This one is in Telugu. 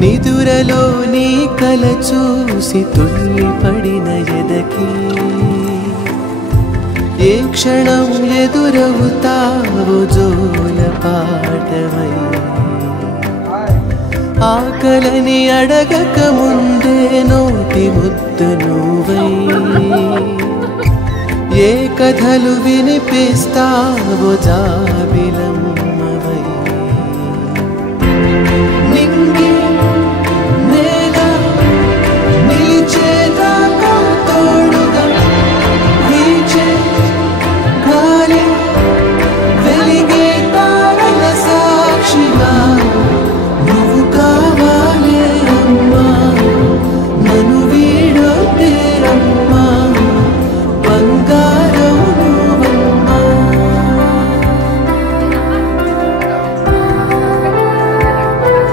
నిదురలో నీ కల చూసి తుల్లిపడిన ఎదకి ఏ క్షణం ఎదురవుతావో జోల పాటవై ఆకలని అడగక ముందే నోటి ముద్దు నువ్వై ఏ కథలు వినిపిస్తావో జాబిలమ్మ